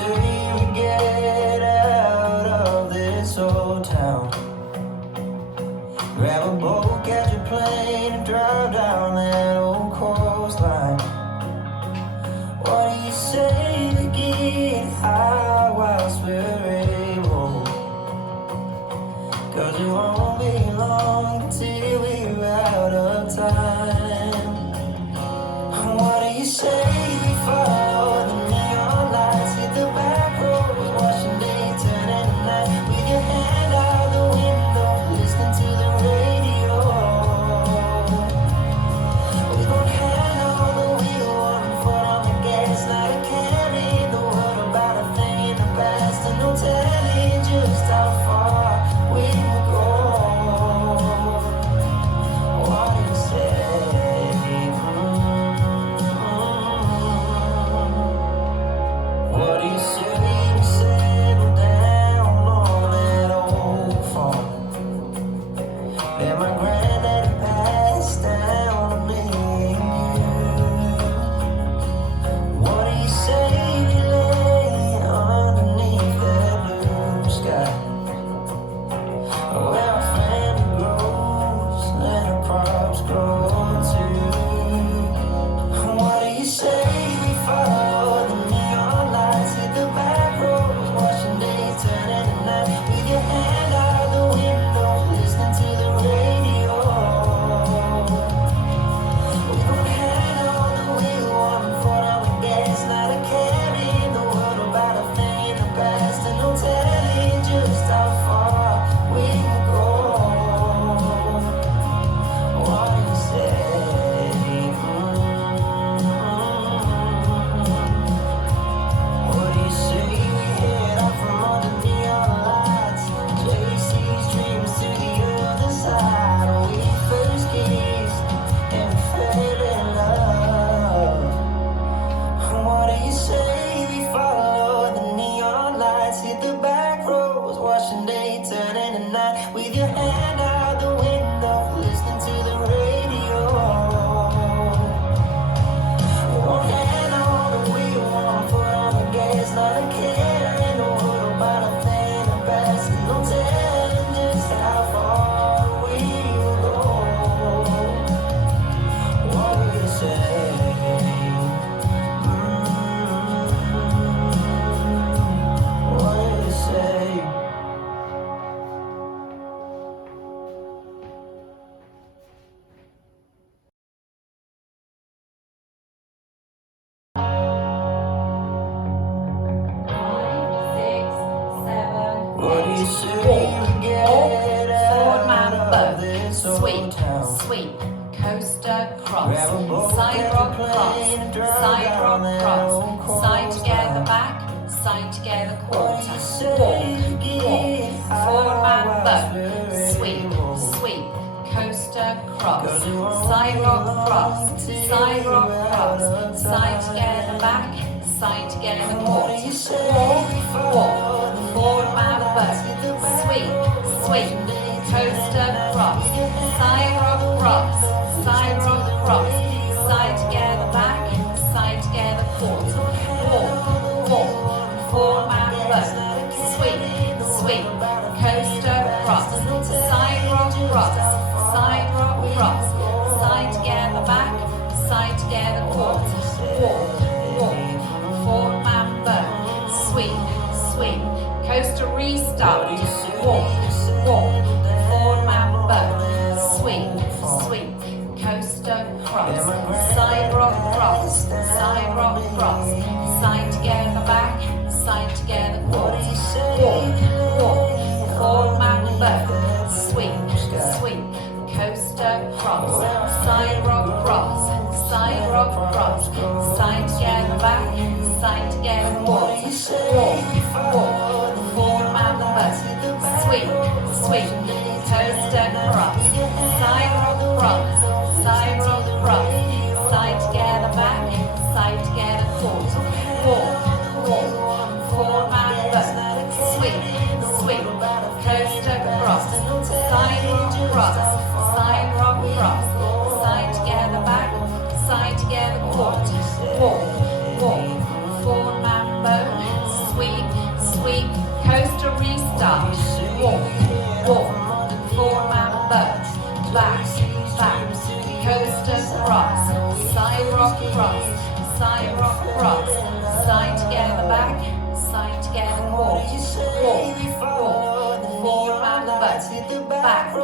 say we get out of this old town? Grab a boat, catch a plane, and drive down that old coastline. What do you say we get high whilst we're able? 'Cause it won't be long until we're out of time. What do you say we follow the neon lights, hit the back roads, watching day turn into night, with your hand out the window, listening to the radio. We gon' hand on the wheel, one foot on the gas, not a care in the world about a thing in the past, and no telling just how far we will go. What do you say? What do you say we settle down on that old farm that my granddaddy passed down to me and you? What do you say we lay underneath that blue sky, where our family grows and our crops grow too? What do you say we follow the neon lights, hit the back roads, watching days turn into night, with your hand out the window, listening to the radio. We gon' hand on the wheel, one foot on the gas, not a care in the world about a thing in the past, and no telling just how far we will go. What do you say? What do you say we head out from under neon lights, JC's dreams to the other side, when we first kissed and fell in love? What do you say we follow the neon lights, hit the back roads, watching day turn into night, with your hand out the window, listening to the radio. One hand on the wheel, one foot on the gas, not a care in the world about a thing in the past, and no telling just how far we will go. What do you say? What do you say? What do you say we get out of this old town? Sweep, coaster, cross, Grab a boat, side catch a rock, plane, cross, and drive side down rock, that cross, old side together, coastline. back, side together, What do quarter, you say walk, we get walk, high forward whilst boat, we're sweep, able? sweep, coaster, cross, 'Cause it won't side be rock, long cross, till side rock, we're cross, out of side time. together, back, side together, What do quarter, you say walk, we walk, follow the forward neon boat, lights, hit the back sweep, roads, sweep, watching day turn coaster, into night, cross, with your hand side out rock, the cross, window, side listening to rock, the cross, radio. side together, back, side together, quarter, walk, walk, forward boat, sweep, sweep, coaster, cross, side rock, cross, side rock, cross, side together, back, side together, quarter, walk, walk, forward boat, sweep, sweep, coaster restart, walk, walk, forward boat, sweep, sweep, coaster, cross, side rock, cross, side rock, cross, side together, back, side together, quarter, walk, walk, forward boat, sweep, sweep, coaster, cross, side rock, cross, side rock, cross, side together, back, side together, quarter, walk, walk, forward boat, sweep, sweep, coaster, cross, side rock, cross, side rock, cross, side together, back, side together, quarter, walk, walk, forward boat, sweep, sweep, coaster, cross, side rock, cross, side rock, cross, side together, back, side together, quarter, walk, walk, forward boat, walk, four-man boat, back, coaster cross, side rock cross, side together back, side together walk, four-man boat, back, coaster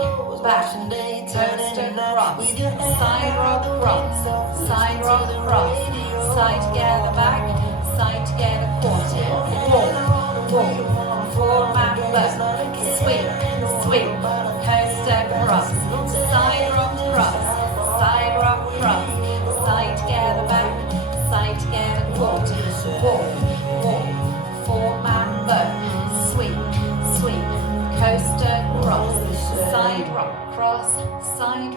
cross, side rock cross, side together back, side together quarter, walk, four-man boat, sweep, coaster cross, side rock cross, side together back, side together quarter, walk, four-man boat, sweep, coaster cross, side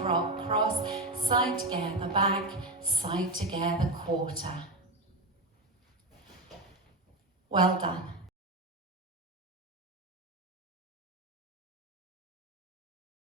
rock cross, side together back, side together quarter. Well done.